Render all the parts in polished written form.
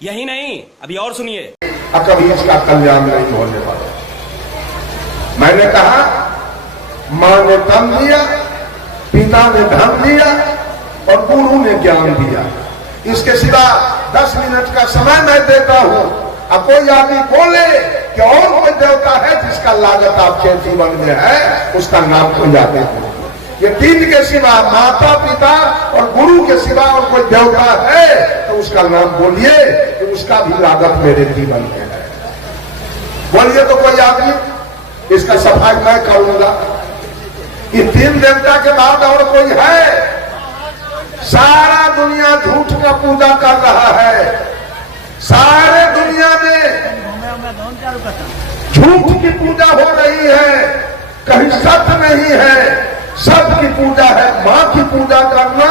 यही नहीं, अभी और सुनिए। कभी इसका कल्याण नहीं होने वाला। मैंने कहा मां ने धन दिया, पिता ने धन दिया और गुरु ने ज्ञान दिया। इसके सिवा 10 मिनट का समय मैं देता हूं। अब कोई आदमी बोले कि और कोई देवता है जिसका लागत आपके जीवन में है, उसका नाम कोई आदमी हो। ये 3 के सिवा, माता पिता और गुरु के सिवा और कोई देवता है तो उसका नाम बोलिए कि उसका भी लागत मेरे जीवन में है। बोलिए तो कोई आदमी, इसका सफाई मैं करूंगा। ये 3 देवता के बाद और कोई है? सारा दुनिया झूठ का पूजा कर रहा है। सारे दुनिया में झूठ की पूजा हो रही है, कहीं सत्य नहीं है। सबकी पूजा है, मां की पूजा करना,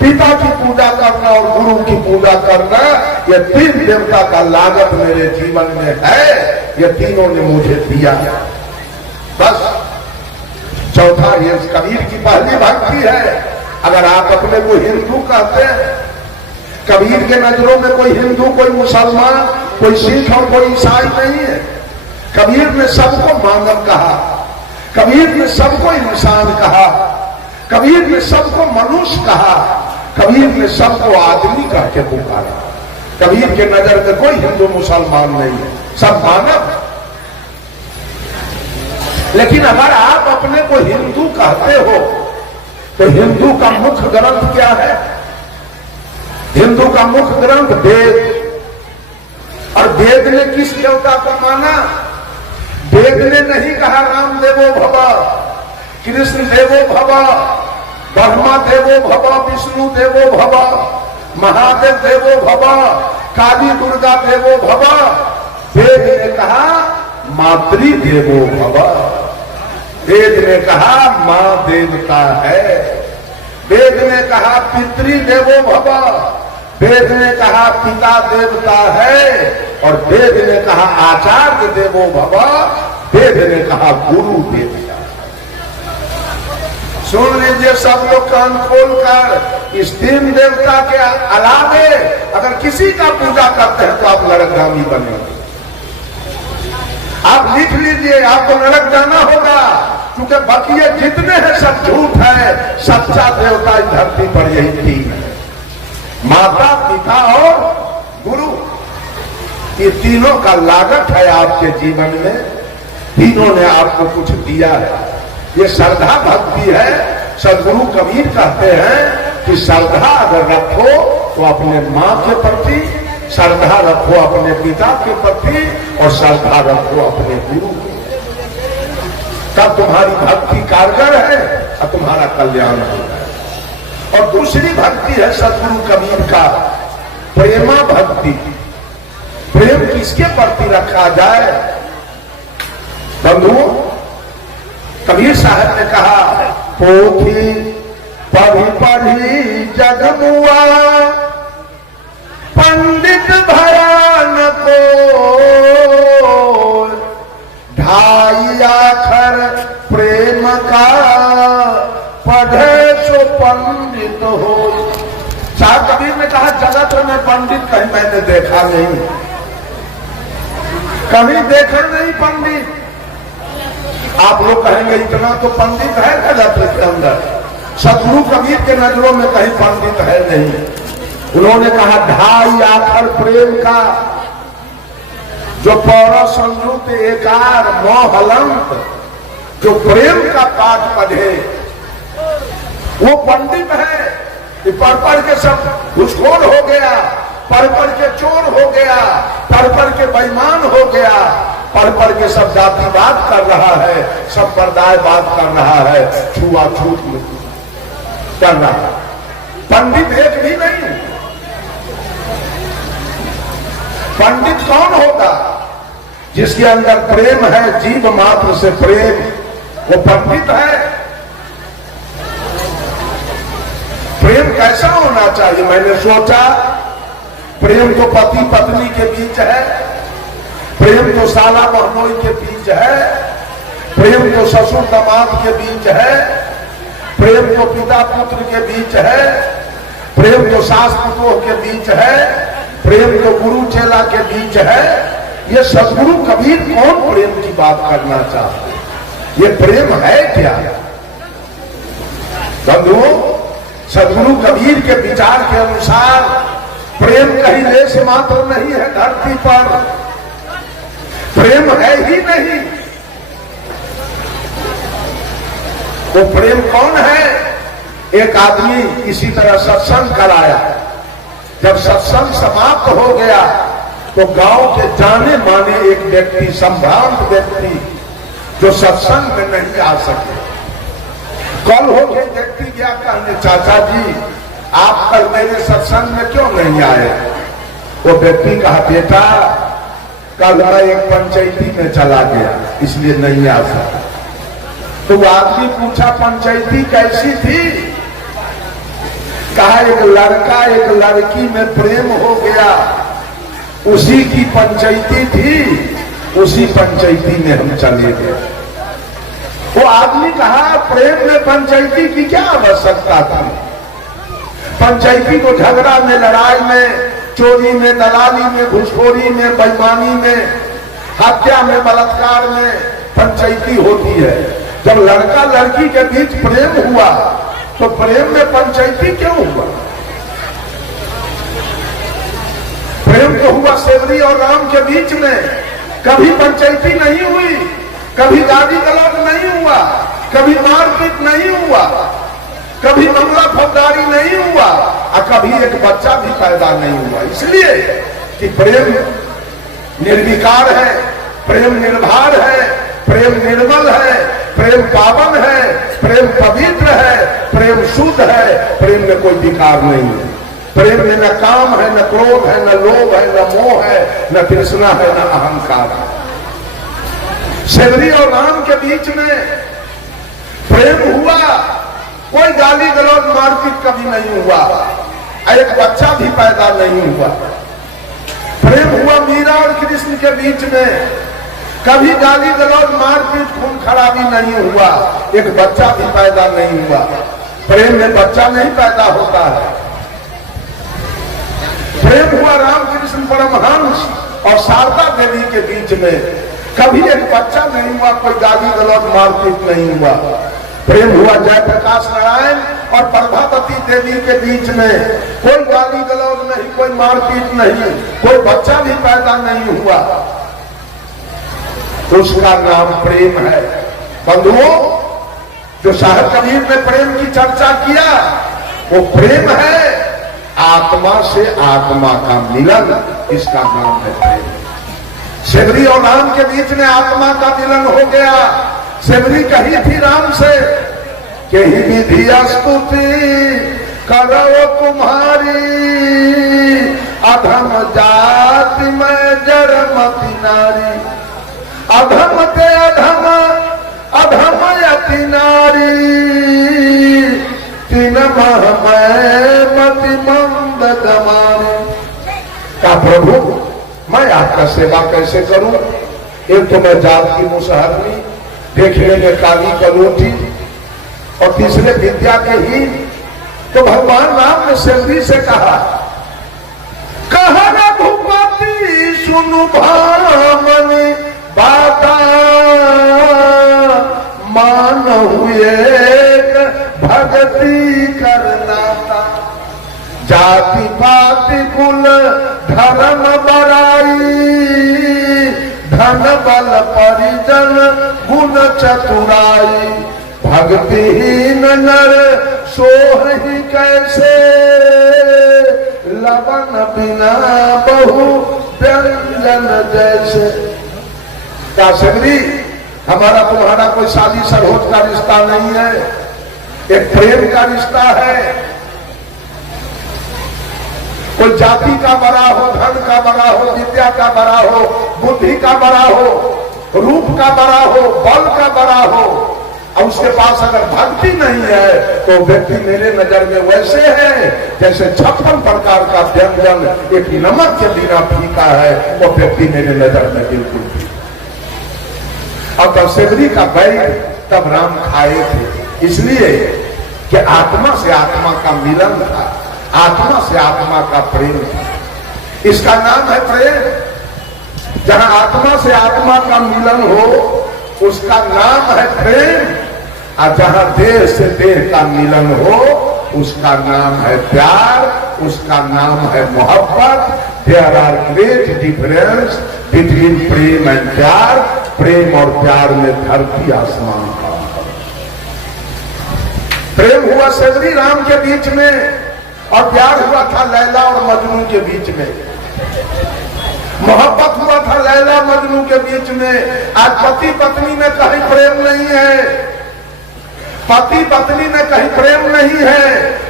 पिता की पूजा करना और गुरु की पूजा करना। ये 3 देवता का लागत मेरे जीवन में है। ये तीनों ने मुझे दिया। बस चौथा ये कबीर की पहली भक्ति है। अगर आप अपने को हिंदू कहते हैं, कबीर के नजरों में कोई हिंदू, कोई मुसलमान, कोई सिख और कोई ईसाई नहीं है। कबीर ने सबको मानव कहा, कबीर ने सबको इंसान कहा, कबीर ने सबको मनुष्य कहा, कबीर ने सबको आदमी कह के पुकारा। कबीर के नजर में कोई हिंदू मुसलमान नहीं है, सब मानव। लेकिन अगर आप अपने को हिंदू कहते हो तो हिंदू का मुख्य ग्रंथ क्या है? हिंदू का मुख्य ग्रंथ वेद। और वेद ने किस देवता को माना? वेद ने नहीं कहा राम देवो भव, कृष्ण देवो भव, ब्रह्मा देवो भव, विष्णु देवो भव, महादेव देवो भव, काली दुर्गा देवो भव। वेद ने कहा मातृ देवो भव। वेद ने कहा मां देवता है। वेद ने कहा पितृ देवो भव। वेद ने कहा पिता देवता है। और वेद ने कहा आचार्य देवो भव। वेद ने कहा गुरु देवता। सुन लीजिए सब लोग कान खोल कर, इस 3 देवता के अलावे अगर किसी का पूजा करते हैं तो आप नरकगामी बनेंगे। आप लिख लीजिए, आपको नरक जाना होगा, क्योंकि बकिए जितने हैं सब झूठ है। सच्चा देवता इस धरती पर यही 3 है, माता पिता और गुरु। ये तीनों का लागत है आपके जीवन में। तीनों ने आपको कुछ दिया है। ये श्रद्धा भक्ति है। सदगुरु कबीर कहते हैं कि श्रद्धा अगर रखो तो अपने मां के प्रति, श्रद्धा रखो अपने पिता के प्रति और श्रद्धा रखो अपने गुरु के। तब तुम्हारी भक्ति कारगर है और तुम्हारा कल्याण होगा। और दूसरी भक्ति है सदगुरु कबीर का प्रेमा भक्ति। प्रेम किसके प्रति रखा जाए? बंधुओं, कबीर साहब ने कहा पोथी पढ़ी पढ़ी जगमुआ, पंडित भयान को ढाई आखर प्रेम का, पढ़े सो पंडित हो। साहब कबीर ने कहा जगत में पंडित कहीं मैंने देखा नहीं, कभी देखा नहीं पंडित। आप लोग कहेंगे इतना तो पंडित है जगत के अंदर। सदगुरु कबीर के नजरों में कहीं पंडित है नहीं। उन्होंने कहा ढाई आखर प्रेम का, जो पौरा संयुक्त एकार मोहलंत, जो प्रेम का पाठ पढ़े वो पंडित है। पढ़ पढ़ के सब घुसखोर हो गया, पढ़ पढ़ के चोर हो गया, पढ़ पढ़ के बेईमान हो गया, पढ़ पढ़ के सब जातिवाद कर रहा है, संप्रदायवाद कर रहा है, छुआछूत कर रहा है। पंडित एक भी नहीं। पंडित कौन होगा? जिसके अंदर प्रेम है, जीव मात्र से प्रेम, वो पंडित है। प्रेम कैसा होना चाहिए? मैंने सोचा प्रेम तो पति पत्नी के बीच है, प्रेम तो साला बहनोई के बीच है, प्रेम तो ससुर दामाद के बीच है, प्रेम तो पिता पुत्र के बीच है, प्रेम तो सास पुतोह के बीच है, प्रेम तो गुरु चेला के बीच है। ये सदगुरु कबीर कौन प्रेम की बात करना चाहते? ये प्रेम है क्या? बंधुओं, सदगुरु कबीर के विचार के अनुसार प्रेम कहीं लेश मात्र नहीं है धरती पर, प्रेम है ही नहीं। वो प्रेम कौन है? एक आदमी इसी तरह सत्संग कराया, जब सत्संग समाप्त हो गया तो गांव के जाने माने एक व्यक्ति, संभ्रांत व्यक्ति जो सत्संग में नहीं आ सके, कल हो के व्यक्ति गया कहने, चाचा जी आप कल मेरे सत्संग में क्यों नहीं आए? वो व्यक्ति कहा, बेटा कल मैं एक पंचायती में चला गया इसलिए नहीं आ सका। तो आदमी पूछा, पंचायती कैसी थी? कहा, एक लड़का एक लड़की में प्रेम हो गया, उसी की पंचायती थी, उसी पंचायती में हम चले गए। वो आदमी कहा, प्रेम में पंचायती की क्या आवश्यकता थी? पंचायती को झगड़ा में, लड़ाई में, चोरी में, दलाली में, घुसखोरी में, बेईमानी में, हत्या में, बलात्कार में पंचायती होती है। जब लड़का लड़की के बीच प्रेम हुआ तो प्रेम में पंचायती क्यों हुआ? प्रेम तो हुआ सेवरी और राम के बीच में, कभी पंचायती नहीं हुई, कभी गाली गलौज नहीं हुआ, कभी मारपीट नहीं हुआ, कभी मामला फौजदारी नहीं हुआ, और कभी एक बच्चा भी पैदा नहीं हुआ। इसलिए कि प्रेम निर्विकार है, प्रेम निर्भर है, प्रेम निर्मल है, प्रेम पावन है, प्रेम पवित्र है, प्रेम शुद्ध है, प्रेम में कोई विकार नहीं है। प्रेम में न काम है, न क्रोध है, न लोभ है, न मोह है, न तृष्णा है, न अहंकार है। सेवरी और राम के बीच में प्रेम हुआ, कोई गाली गलौज मारपीट कभी नहीं हुआ, एक बच्चा भी पैदा नहीं हुआ। प्रेम हुआ मीरा और कृष्ण के बीच में, कभी गाली गलौज मारपीट खून खराबी नहीं हुआ, एक बच्चा भी पैदा नहीं हुआ। प्रेम में बच्चा नहीं पैदा होता है। प्रेम हुआ रामकृष्ण परमहंस और शारदा देवी के बीच में, कभी एक बच्चा नहीं हुआ, कोई गाली गलौज मारपीट नहीं हुआ। प्रेम हुआ जयप्रकाश नारायण और प्रभावती देवी के बीच में, कोई गाली गलौज नहीं, कोई मारपीट नहीं, कोई बच्चा भी पैदा नहीं हुआ। उसका नाम प्रेम है। बंधुओं, जो साहब कबीर ने प्रेम की चर्चा किया वो प्रेम है, आत्मा से आत्मा का मिलन, इसका नाम है प्रेम। सेवरी और राम के बीच में आत्मा का मिलन हो गया। सेवरी कही थी राम से कि ही विधि स्तुति करो तुम्हारी, अधम जाति में जड़मति नारी, अधम ते अधम अधम यति नारी, तीन मह में मति मंद गमारी। क्या प्रभु मैं आपका सेवा कैसे करूं? एक तो मैं जात की मुसहरनी, देखने में काली कलोटी, और तीसरे विद्या के ही। तो भगवान राम ने सेवरी से कहा, कहा रघुपति सुनु भामनि बाता, मान हुए भगति करनाता, जाति पाति कुल धर्म बड़ाई, धन बल परिजन गुण चतुराई, भक्तिहीन नर सोहि कैसे, लवन बिना बहु व्यंजन जैसे। क्या सेवरी, हमारा तुम्हारा कोई शादी सरोज का रिश्ता नहीं है, एक प्रेम का रिश्ता है। कोई जाति का बड़ा हो, धन का बड़ा हो, विद्या का बड़ा हो, बुद्धि का बड़ा हो, रूप का बड़ा हो, बल का बड़ा हो, और उसके पास अगर भक्ति नहीं है तो व्यक्ति मेरे नजर में वैसे है जैसे 56 प्रकार का व्यंजन एक नमक के बिना फीका है, वो व्यक्ति मेरे नजर में बिल्कुल भी। और तब सेवरी का बैठ तब राम खाए थे, इसलिए कि आत्मा से आत्मा का मिलन था, आत्मा से आत्मा का प्रेम था। इसका नाम है प्रेम। जहां आत्मा से आत्मा का मिलन हो उसका नाम है प्रेम, और जहां देह से देह का मिलन हो उसका नाम है प्यार, उसका नाम है मोहब्बत। There are great difference between प्रेम एंड प्यार। प्रेम और प्यार में धरती आसमान का। प्रेम हुआ श्री राम के बीच में और प्यार हुआ था लैला और मजनू के बीच में। मोहब्बत हुआ था लैला मजनू के बीच में। आज पति पत्नी में कहीं प्रेम नहीं है, पति पत्नी में कहीं प्रेम नहीं है,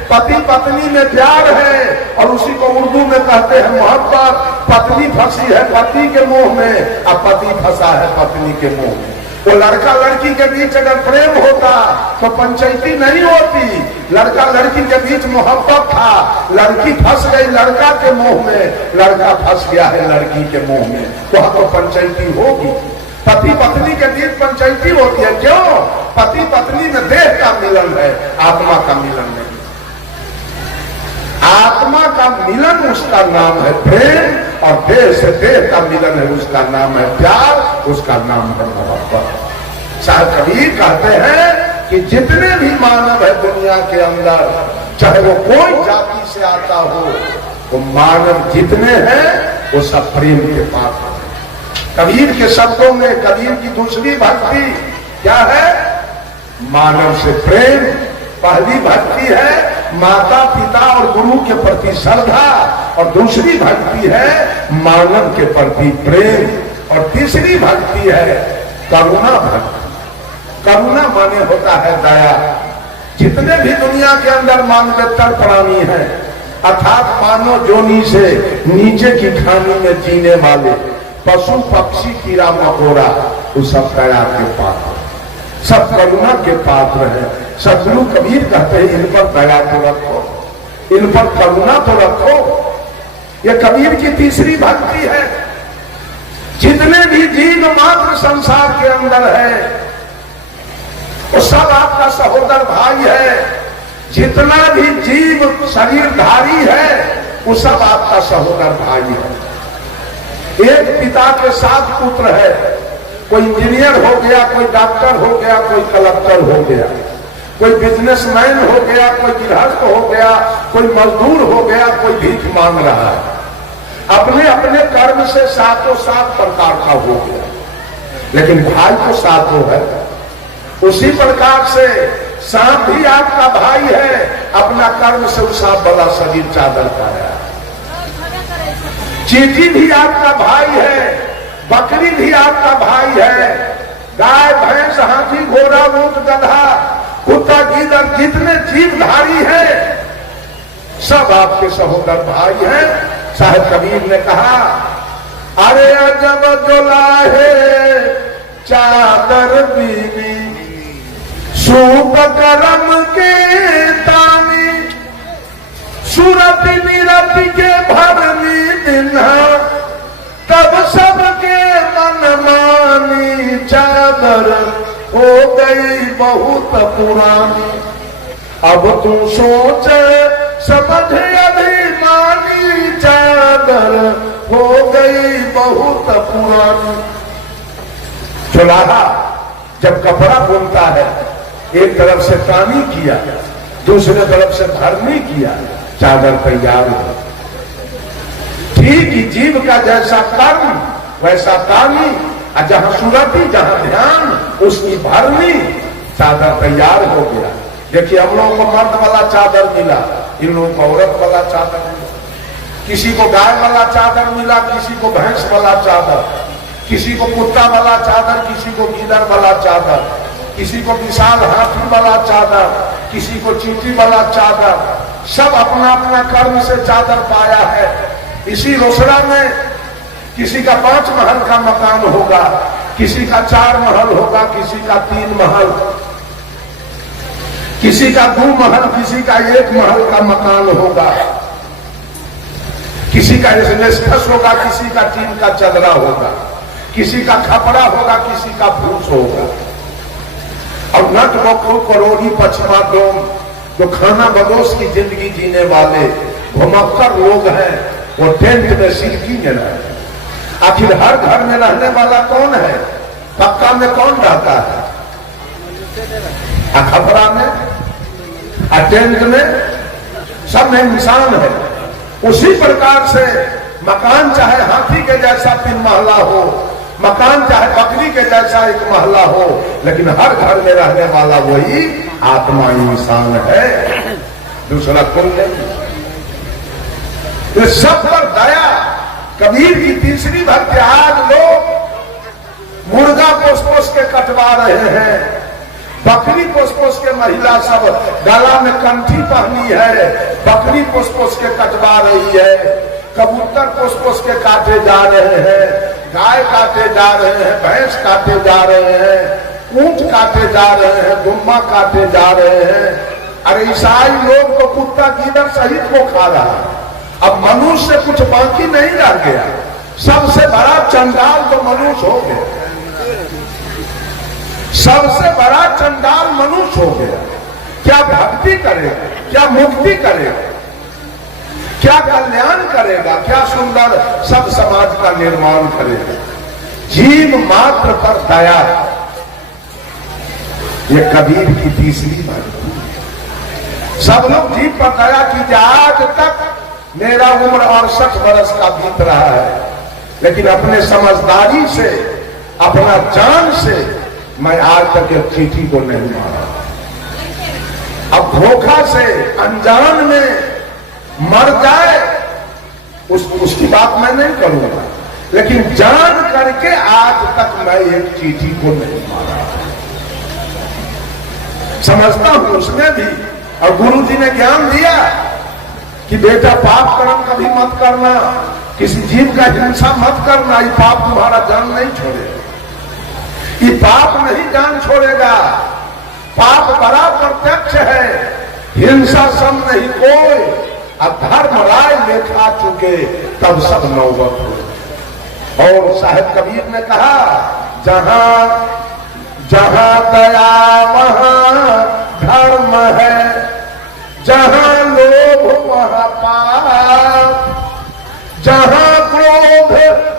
पति पत्नी में प्यार है और उसी को उर्दू में कहते हैं मोहब्बत। पत्नी फंसी है पति के मुंह में और पति फंसा है पत्नी के मुंह में। वो लड़का लड़की के बीच अगर प्रेम होता तो पंचायती नहीं होती। लड़का लड़की के बीच मोहब्बत था, लड़की फंस गई लड़का के मुंह में, लड़का फंस गया है लड़की के मुंह में, तो पंचायती होगी। पति पत्नी के बीच पंचायती होती है। क्यों? पति पत्नी में देह का मिलन है, आत्मा का मिलन नहीं। आत्मा का मिलन उसका नाम है प्रेम, और देह से देह का मिलन है उसका नाम है प्यार, उसका नाम है मोहब्बत। शायद कबीर कहते हैं कि जितने भी मानव है दुनिया के अंदर, चाहे वो कोई जाति से आता हो, वो मानव जितने हैं वो सब प्रेम के पात्र हैं। कबीर के शब्दों में कबीर की दूसरी भक्ति क्या है? मानव से प्रेम। पहली भक्ति है माता पिता और गुरु के प्रति श्रद्धा, और दूसरी भक्ति है मानव के प्रति प्रेम, और तीसरी भक्ति है करुणा भक्ति। करुणा माने होता है दया। जितने भी दुनिया के अंदर मानवेतर प्राणी हैं, अर्थात मानव जोनी से नीचे की खानी में जीने वाले पशु पक्षी कीड़ा मकोड़ा, वो सब दया के पात्र, सब करुणा के पात्र हैं। सदगुरु कबीर कहते हैं इन पर दया तो रखो, इन पर करुणा तो रखो। ये कबीर की तीसरी भक्ति है। जितने भी जीव मात्र संसार के अंदर है वो सब आपका सहोदर भाई है। जितना भी जीव शरीरधारी है वो सब आपका सहोदर भाई है। एक पिता के 7 पुत्र है, कोई इंजीनियर हो गया, कोई डॉक्टर हो गया, कोई कलेक्टर हो गया, कोई बिजनेसमैन हो गया, कोई गृहस्थ हो गया, कोई मजदूर हो गया, कोई भीख मांग रहा है। अपने अपने कर्म से 7 प्रकार का हो गया, लेकिन भाई तो 7 है। उसी प्रकार से सांप भी आपका भाई है, अपना कर्म से उस सांप वाला शरीर चादर पाया। चींटी भी आपका भाई है, बकरी भी आपका भाई है, गाय भैंस हाथी घोड़ा ऊंट गधा कुत्ता गीदड़ जितने जीवधारी हैं सब आपके सहोदर भाई हैं। साहिब कबीर ने कहा, अरे अजब जोलाहे चादर बीनी सूप करम के तानी, सूरत निरत के भरनी दिन्हा, तब सबके मन मानी चादर हो गई बहुत पुरानी। अब तू सोच समझ अभिमानी, चादर हो गई बहुत पुरानी। चुलाहा जब कपड़ा बुनता है, एक तरफ से तानी किया, दूसरे तरफ से भरनी किया, चादर तैयार हो। ठीक ही जीव का जैसा कर्म वैसा तानी, और जहां सुरती जहां ध्यान उसकी भरनी, चादर तैयार हो गया। देखिए हम लोगों को मर्द वाला चादर मिला, इन लोगों को औरत वाला चादर मिला, किसी को गाय वाला चादर मिला, किसी को भैंस वाला चादर, किसी को कुत्ता वाला चादर, किसी को गीदड़ वाला चादर, किसी को विशाल हाथी वाला चादर, किसी को चींटी वाला चादर। सब अपना अपना कर्म से चादर पाया है। इसी रोसड़ा में किसी का 5 महल का मकान होगा, किसी का 4 महल होगा, किसी का 3 महल, किसी का 2 महल, किसी का 1 महल का मकान होगा, किसी का एस्बेस्टस होगा, किसी का टीन का चदरा होगा, किसी का खपड़ा होगा, किसी का फूस होगा। और नट बखू करोड़ी पछमा डोम जो खाना बदोश की जिंदगी जीने वाले घुमक्कर लोग हैं, वो टेंट में सिरकी में रहते। आखिर हर घर में रहने वाला कौन है? पक्का में कौन रहता है? खपरा में, टेंट में, सब में इंसान है। उसी प्रकार से मकान चाहे हाथी के जैसा 3 महला हो, मकान चाहे बकरी के जैसा 1 महला हो, लेकिन हर घर में रहने वाला वही आत्मा इंसान है, दूसरा कोई नहीं। तो सब पर दया। कबीर की तीसरी भक्ति। आज लोग मुर्गा पोस के कटवा रहे हैं, बकरी पोस के महिला सब गला में कंठी पहनी है, बकरी पोस के कटवा रही है, कबूतर पोस के काटे जा रहे हैं, गाय काटे जा रहे हैं, भैंस काटे जा रहे हैं, ऊंट काटे जा रहे हैं, दुम्मा काटे जा रहे हैं। अरे ईसाई लोग तो कुत्ता गीदड़ सहित को खा रहा है। अब मनुष्य कुछ बाकी नहीं रह गया। सबसे बड़ा चंडाल तो मनुष्य हो गया, सबसे बड़ा चंडाल मनुष्य हो गया। क्या भक्ति करेगा, क्या मुक्ति करेगा, क्या कल्याण करेगा, क्या सुंदर सब समाज का निर्माण करेगा? जीव मात्र पर दया, ये कबीर की तीसरी बात। सब लोग जीव पर दया कीजिए। आज तक मेरा उम्र 68 वर्ष का बीत रहा है, लेकिन अपने समझदारी से, अपना जान से मैं आज तक एक चींटी को नहीं मारा। अब धोखा से अनजान में मर जाए उसकी बात मैं नहीं करूंगा, लेकिन जान करके आज तक मैं एक चींटी को नहीं मारा। समझता हूं उसने भी, और गुरु जी ने ज्ञान दिया कि बेटा पाप कर्म कभी मत करना, किसी जीव का हिंसा मत करना, ये पाप तुम्हारा जान नहीं छोड़ेगा, ये पाप नहीं जान छोड़ेगा। पाप बड़ा प्रत्यक्ष है, हिंसा सम नहीं कोई। अब धर्म राय लेखा चुके तब सब नौबत हो। और साहिब कबीर ने कहा, जहां जहां दया वहां धर्म है, जहां लोभ वहां पाप, जहां क्रोध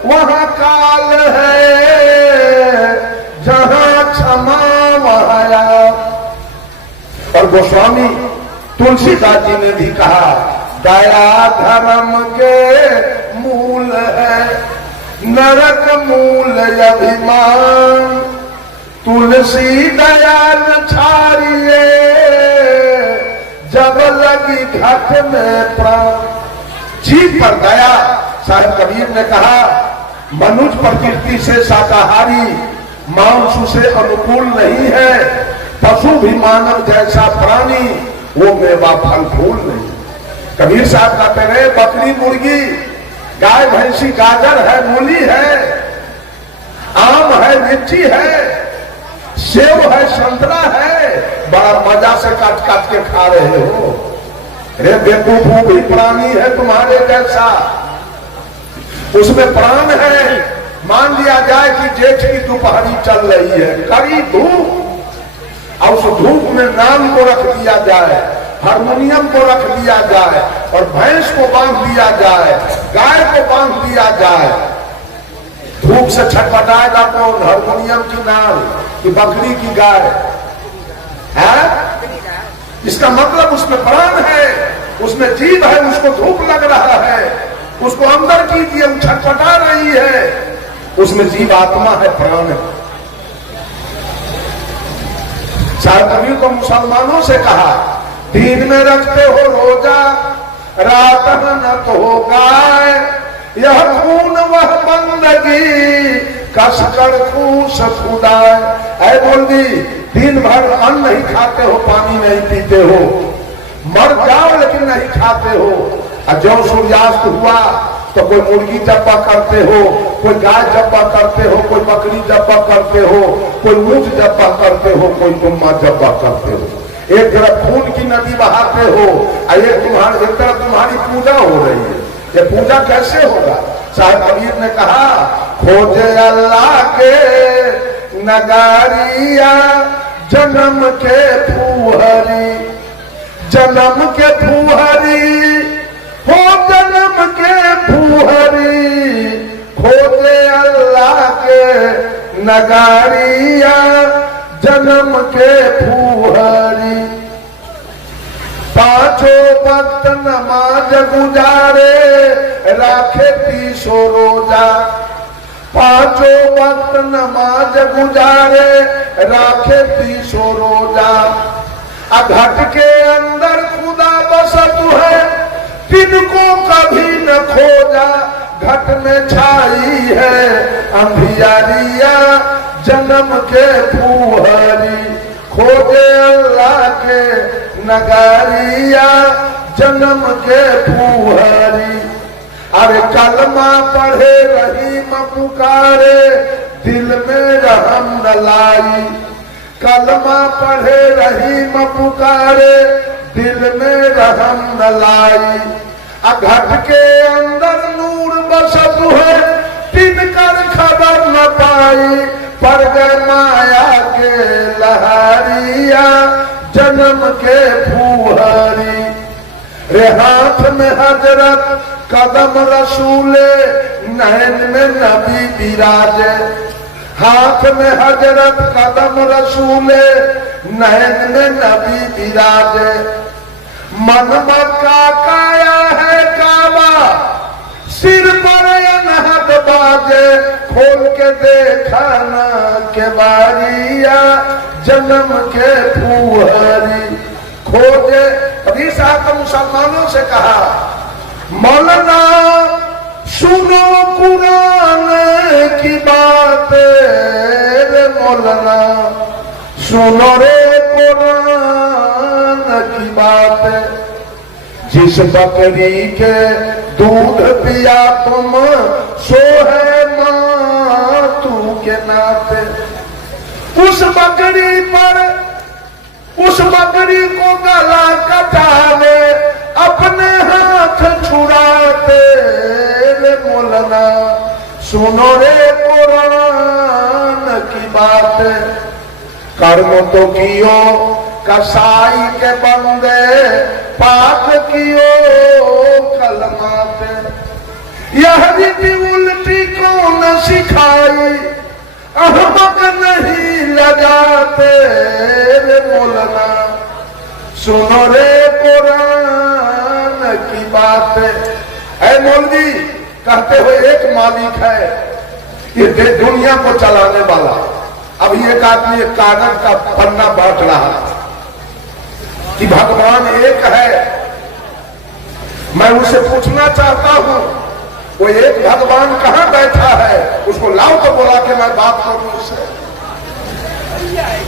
वहां काल है, जहां क्षमा वहां। और गोस्वामी तुलसीदास जी ने भी कहा, दया धर्म के मूल है, नरक मूल अभिमान, तुलसी दयाल छाड़िए, जब लगी घट में प्राण। जीव पर दया। साहिब कबीर ने कहा, मनुष्य प्रकृति से शाकाहारी, मांस से अनुकूल नहीं है, पशु भी मानव जैसा प्राणी, वो मेवा फल फूल नहीं। कबीर साहब कहते रहे, बकरी मुर्गी गाय भैंसी गाजर है, मूली है, आम है, मिर्ची है, सेव है, संतरा है, बड़ा मजा से काट काट के खा रहे हो। रे बेवकूफ भी प्राणी है तुम्हारे जैसा, उसमें प्राण है। मान लिया जाए कि जेठ की दोपहरी चल रही है, कड़ी धूप, और उस धूप में नाम को रख दिया जाए, हारमोनियम को रख दिया जाए, और भैंस को बांध दिया जाए, गाय को बांध दिया जाए। धूप से छटपटाएगा कौन? हारमोनियम की नाल कि बकरी की गाय है? इसका मतलब उसमें प्राण है, उसमें जीव है, उसको धूप लग रहा है, उसको अंदर कीजिए, वो छटपटा रही है, उसमें जीव आत्मा है, प्राण है। शायद कबीर को मुसलमानों से कहा, दिन में रखते हो रोजा, रात न तो हो गाय, यह खून वह बंदगी, कसकर खूस खुदाए। ऐ बोल दी, दिन भर अन्न नहीं खाते हो, पानी नहीं पीते हो, मर जाओ लेकिन नहीं खाते हो, और जब सूर्यास्त हुआ तो कोई मुर्गी जब्बा करते हो, कोई गाय जब्बा करते हो, कोई बकरी जब्बा करते हो, कोई ऊंट जब्बा करते हो, कोई गुम्मा जब्बा करते हो। एक तरफ खून की नदी बहाते हो, और एक तरफ तुम्हारी पूजा हो रही है। ये पूजा कैसे होगा? साहिब कबीर ने कहा, खोजे अल्लाह के नगारिया, जन्म के फूहरी, जन्म के फूहरी हो, जन्म के फूहरी खोजे अल्लाह के नगारिया जन्म के फूहरी। पांचों वक्त नमाज गुजारे राखे 30 रोजा। पांचों वक्त नमाज गुजारे राखे 30 रोजा। घट के अंदर खुदा बसत है तिनको कभी न खोजा। घट में छाई है अंधियारिया जन्म के फूहरी खोजे अल्लाह के नगारिया जन्म के फूहरी। अरे कलमा पढ़े रहीम पुकारे दिल में रहम न लाई। कलमा पढ़े रहीम पुकारे दिल में रहम न लाई। घट के अंदर नूर बसत है तिनकर खबर न पाई। पर गए माया के लहरिया जन्म के फूहरी। रे हाथ में हजरत कदम रसूले नैन में नबी विराजे। हाथ में हजरत कदम रसूले नैन में नबी विराजे। मन मक्का काया है काबा सिर पर अनहद बाजे। खोल के देखा ना के बारिया जन्म के फूहरी खोजे। अभी साहब मुसलमानों से कहा मौलाना सुनो कुरान की बात रे मौलाना सुनो रे कुरान की बात। जिस बकरी के दूध पिया तुम सो है मातू के नाते। उस बकरी पर उस बकरी को गला कटावे अपने हाथ छुड़ाते रे मौलाना सुनो रे कुरान की बात। कर्म तो कियो कसाई के बंदे पाक कियो कलमा पे। यह रीति उल्टी कौन सिखाई अहमक नहीं लगाते रे मौलाना सुनो रे कुरान की बात। है मौलवी कहते हुए एक मालिक है ये दुनिया को चलाने वाला। अभी एक आदमी एक कागज का पन्ना बांट रहा कि भगवान एक है। मैं उसे पूछना चाहता हूं वो एक भगवान कहां बैठा है उसको लाओ तो बोला के मैं बात करूं उससे।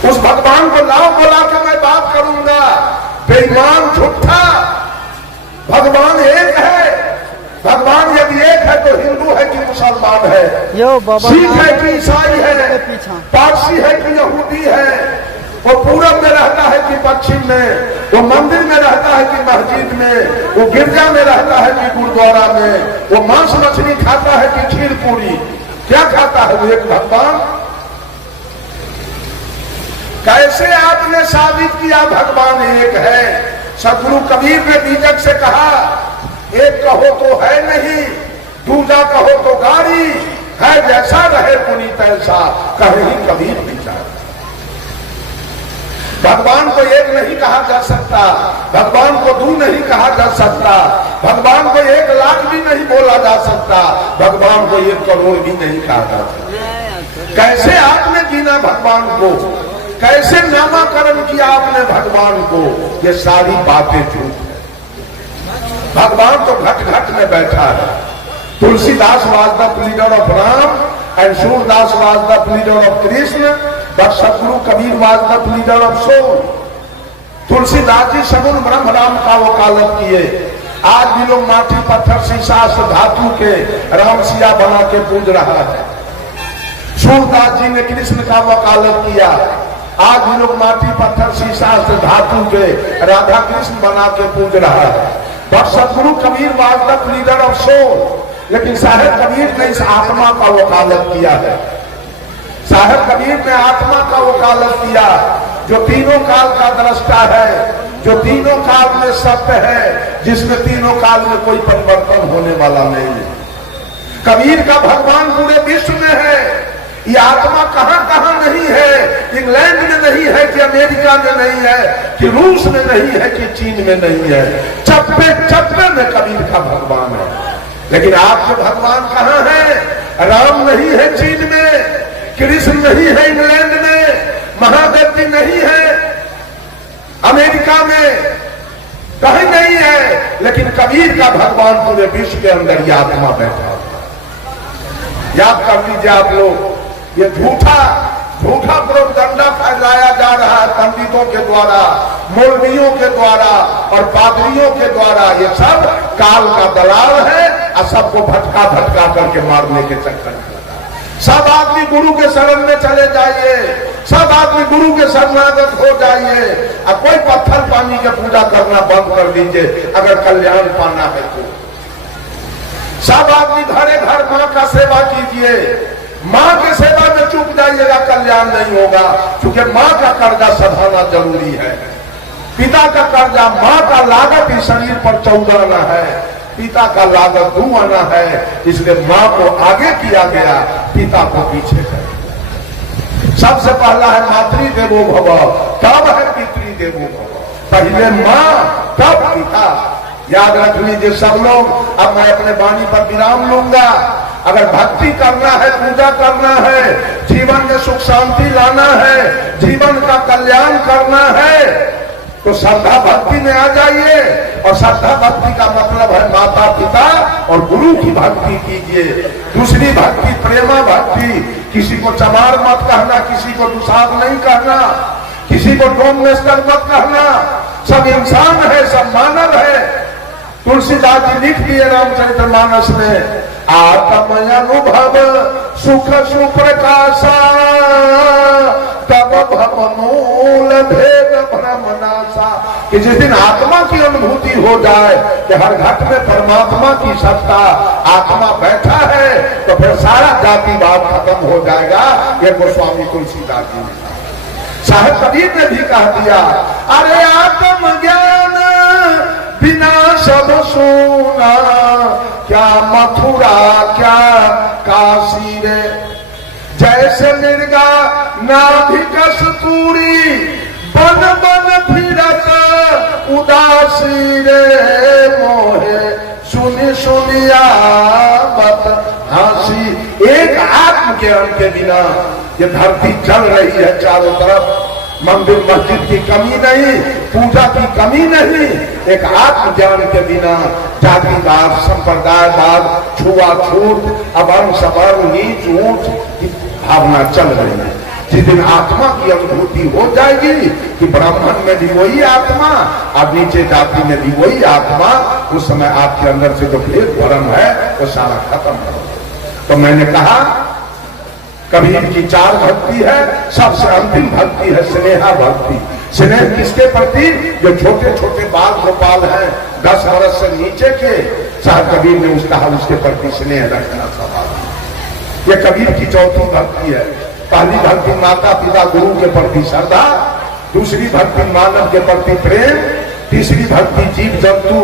उस भगवान को लाओ बोला के मैं बात करूंगा। बेईमान झूठा भगवान एक है। भगवान यदि एक है तो हिंदू है कि मुसलमान है, सिख है कि ईसाई है, पारसी है कि यहूदी है, वो पूरब में रहता है कि पश्चिम में, वो मंदिर में रहता है कि मस्जिद में, वो गिरजा में रहता है कि गुरुद्वारा में, वो मांस मछली खाता है कि खीर पूरी, क्या खाता है वो एक भगवान। कैसे आपने साबित किया भगवान एक है। सदगुरु कबीर ने बीजक से कहा एक कहो तो है नहीं, दूजा कहो तो गारी, है जैसा रहे पुनीत ऐसा कहे ही कबीर विचार। भगवान को एक नहीं कहा जा सकता, भगवान को दो नहीं कहा जा सकता, भगवान को 1 लाख भी नहीं बोला जा सकता, भगवान को 1 करोड़ भी नहीं कहा जा सकता। कैसे आपने गिना भगवान को, कैसे नामाकरण किया आपने भगवान को, ये सारी बातें झूठ है। भगवान तो घट घट में बैठा है। Tulsidas was the pleader of Ram and Surdas was the pleader of Krishna, but Sadguru Kabir was the pleader of soul. Tulsidas ji सगुन ब्रह्म राम का वकालत किए। आज भी लोग माटी पत्थर शीशा धातु के राम सिया बना के पूज रहा है। सूरदास जी ने कृष्ण का वकालत किया। आज भी लोग माटी पत्थर शीशा धातु के राधा कृष्ण बना के पूज रहा है। But Sadguru Kabir was the leader of soul. लेकिन साहेब कबीर ने इस आत्मा का वकालत किया है। साहेब कबीर ने आत्मा का वकालत किया। जो तीनों काल का दृष्टा है, जो तीनों काल में सत्य है, जिसमें तीनों काल में कोई परिवर्तन होने वाला नहीं है। कबीर का भगवान पूरे विश्व में है। ये आत्मा कहां कहां नहीं है, इंग्लैंड में नहीं है कि अमेरिका में नहीं है कि रूस में नहीं है कि चीन में नहीं है, चप्पे चप्पे में कबीर का भगवान है। लेकिन आपके भगवान कहां है? राम नहीं है चीन में, कृष्ण नहीं है इंग्लैंड में, महादेव जी नहीं है अमेरिका में, कहीं नहीं है। लेकिन कबीर का भगवान पूरे विश्व के अंदर ये आत्मा बैठा हुआ। याद कर लीजिए आप लोग, ये झूठा प्रोपगंडा फैलाया जा रहा है पंडितों के द्वारा, मौलवियों के द्वारा और पादरियों के द्वारा। ये सब काल का दलाल है और सबको भटका करके मारने के चक्कर में। सब आदमी गुरु के शरण में चले जाइए, सब आदमी गुरु के शरणागत हो जाइए और कोई पत्थर पानी की पूजा करना बंद कर दीजिए अगर कल्याण पाना है तो। सब आदमी घरे घर मां का सेवा कीजिए, मां के सेवा में चूक जाइएगा कल्याण नहीं होगा, क्योंकि मां का कर्जा सधाना जरूरी है। पिता का कर्जा, मां का लागत इस शरीर पर 14 आना है, पिता का लागत 2 आना है। इसलिए मां को आगे किया गया, पिता को पीछे कर। सबसे पहला है मातृ देवो भव, तब है पितृ देवो भव। पहले मां तब पिता। याद रख लीजिए सब लोग। अब मैं अपने वाणी पर विराम लूंगा। अगर भक्ति करना है, पूजा करना है, जीवन में सुख शांति लाना है, जीवन का कल्याण करना है, तो श्रद्धा भक्ति में आ जाइए। और श्रद्धा भक्ति का मतलब है माता पिता और गुरु की भक्ति कीजिए। दूसरी भक्ति प्रेमा भक्ति। किसी को चमार मत कहना, किसी को दुसाध नहीं कहना, किसी को डोमनेस्टर मत कहना। सब इंसान है, सब मानव है। तुलसीदास जी लिख दिए रामचरितमानस में, आत्म अनुभव सुख सुप्रकाशा तब भव मूल भेद भ्रम नाशा। कि जिस दिन आत्मा की अनुभूति हो जाए कि हर घट में परमात्मा की सत्ता, आत्मा बैठा है, तो फिर सारा जातिवाद खत्म हो जाएगा। ये गोस्वामी तुलसीदास जी ने, साहिब कबीर ने भी कह दिया, अरे आत्म ज्ञान बिना सब सोना, क्या मथुरा क्या काशी रे। जैसे मिर्गा नाभिक कस्तूरी, बन बन फिरत उदासी रे। मोहे सुनी सुनिया बत हंसी। एक आत्मज्ञान के बिना ये धरती चल रही है चारों तरफ। मंदिर मस्जिद की कमी नहीं, पूजा की कमी नहीं। एक आत्मज्ञान के बिना जातिवाद, संप्रदायवाद, छुआछूत, अवर्ण सवर्ण, नीच ऊंच की भावना चल रही है। जिस दिन आत्मा की अनुभूति हो जाएगी कि ब्राह्मण में भी वही आत्मा और नीचे जाति में भी वही आत्मा, उस समय आपके अंदर से जो भेद भरम है वो सारा खत्म हो। तो मैंने कहा कबीर की 4 भक्ति है। सबसे अंतिम भक्ति है स्नेहा भक्ति। स्नेह किसके प्रति? जो छोटे छोटे बाल गोपाल हैं, 10 वर्ष से नीचे के, साहब कबीर ने उसके प्रति स्नेह रखना स्वभाव। ये कबीर की 4थी भक्ति है। पहली भक्ति माता पिता गुरु के प्रति श्रद्धा, दूसरी भक्ति मानव के प्रति प्रेम, तीसरी भक्ति जीव जंतु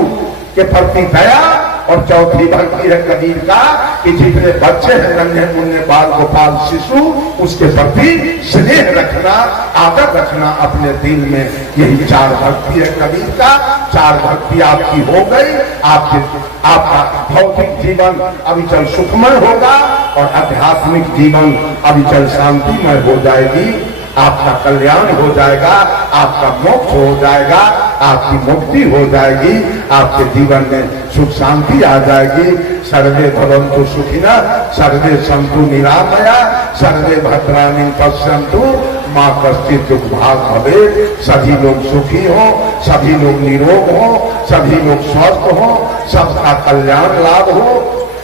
के प्रति दया, और चौथी भक्ति है कबीर का कि जितने बच्चे हैं, नन्हे मुन्ने बाल गोपाल शिशु, उसके प्रति स्नेह रखना, आदर रखना अपने दिल में। यही 4 भक्ति है कबीर का। 4 भक्ति आपकी हो गई, आपका भौतिक जीवन अविचल सुखमय होगा और आध्यात्मिक जीवन अविचल शांतिमय हो जाएगी। आपका कल्याण हो जाएगा, आपका मोक्ष हो जाएगा, आपकी मुक्ति हो जाएगी, आपके जीवन में सुख शांति आ जाएगी। सर्वे भवन्तु सुखिनः, सर्वे सन्तु निरामया, सर्वे भद्राणि पश्यन्तु मां कश्चित् दुर्भाग भवेत्। सभी लोग सुखी हो, सभी लोग निरोग हो, सभी लोग स्वस्थ हो, सबका कल्याण लाभ हो,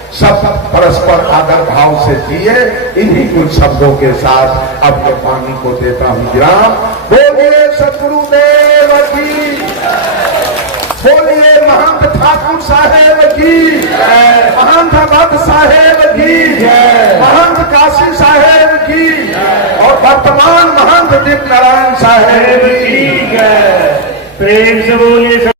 सब परस्पर आदर भाव से जिए। इन्हीं कुछ शब्दों के साथ अपने वाणी को देता हूं विराम। बोलिए सतगुरुदेव की, बोलिए महंत ठाकुर साहेब की, महंत भट्ट साहेब की, महंत काशी साहेब की, और वर्तमान महंत दीप नारायण साहेब ठीक है, प्रेम से बोलिए।